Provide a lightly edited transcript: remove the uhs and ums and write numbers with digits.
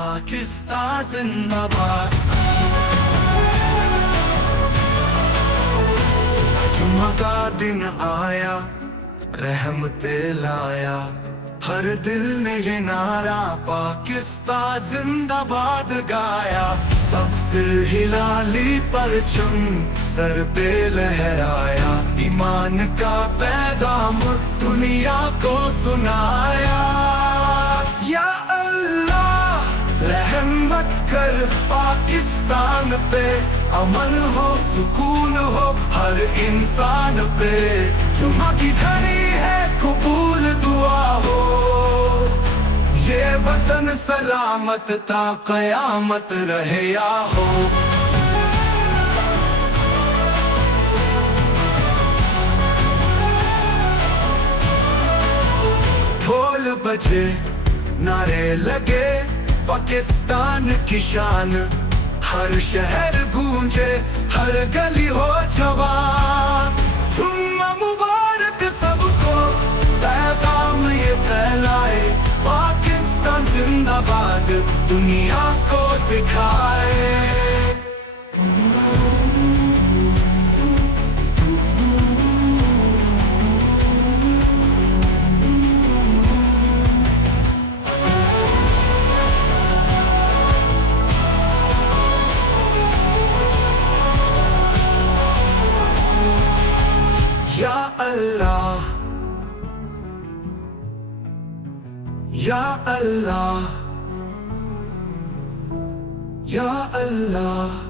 پاکستان زندہ باد۔ جمعہ کا دن آیا، رحمت لایا، ہر دل نے یہ نعرہ پاکستان زندہ باد گایا۔ سب سے ہلالی پرچم سر پہ لہرایا، ایمان کا پیغام دنیا کو سنایا۔ یا اللہ رحمت کر پاکستان پہ، امن ہو سکون ہو ہر انسان پہ۔ جمعہ کی گھڑی ہے قبول دعا ہو، یہ وطن سلامت تا قیامت رہے یا ہو۔ ڈھول بجے نعرے لگے پاکستان کی شان، ہر شہر گونجے ہر گلی ہو جوان۔ جمعہ مبارک سب کو پیغام یہ پھیلائے، پاکستان زندہ باد دنیا کو دکھائے۔ یا اللہ یا اللہ یا اللہ۔